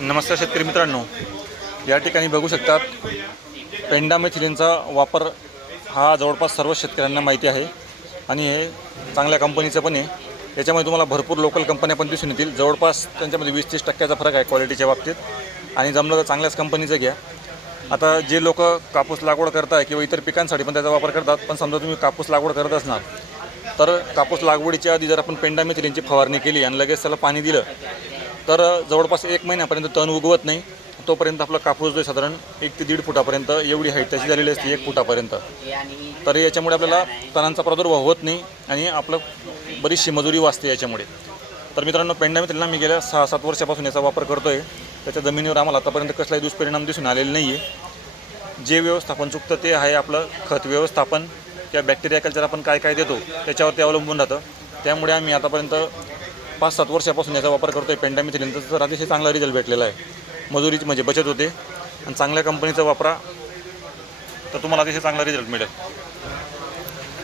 नमस्कार शेतकरी मित्रांनो, या ठिकाणी बघू शकतात पेंडामेथिलिनचा वापर हा जवळपास सर्व शेतकऱ्यांना माहिती आहे आणि हे चांगल्या कंपनीचं पण आहे। याच्यामध्ये तुम्हाला भरपूर लोकल कंपन्या पण दिसून येतील। जवळपास त्यांच्यामध्ये 20-30% फरक आहे क्वालिटीच्या बाबतीत आणि जमलं तर चांगल्याच कंपनीचं घ्या। आता जे लोक कापूस लागवड करताय किंवा इतर पिकांसाठी पण त्याचा वापर करतात, पण समजा तुम्ही कापूस लागवड करत असणार तर कापूस लागवडीच्या आधी जर आपण पेंडामेथिलिनची फवारणी केली आणि लगेच त्याला पाणी दिलं तर जवळपास 1 महिन्यापर्यंत तण उगवत नाही। तोपर्यंत आपला कापूस जो साधारण 1 ते 1.5 फुटापर्यंत एवढी हाईट त्याची झालेली असते, 1 फुटापर्यंत। तर याच्यामुळे आपल्याला तणांचा प्रादुर्भाव होत नाही आणि आपलं बरीचशी मजुरी वाचते याच्यामुळे। तर मित्रांनो, पेंडामेथिलिन मी गेल्या 6-7 वर्षापासून याचा वापर करतोय। त्याच्या जमिनीवर आम्हाला आतापर्यंत कसलाही दुष्परिणाम दिसून आलेला नाही आहे। जे व्यवस्थापन चुकतं ते आहे आपलं खत व्यवस्थापन किंवा बॅक्टेरिया कल्चर आपण काय काय देतो त्याच्यावरती अवलंबून राहतं। त्यामुळे आम्ही आतापर्यंत 5-7 वर्षापासून याचा वापर करतोय पेंडामेथिलिनचा, तर अतिशय चांगला रिझल्ट भेटलेला आहे। मजुरीची म्हणजे बचत होते आणि चांगल्या कंपनीचा वापरा तर तुम्हाला अतिशय चांगला रिझल्ट मिळेल।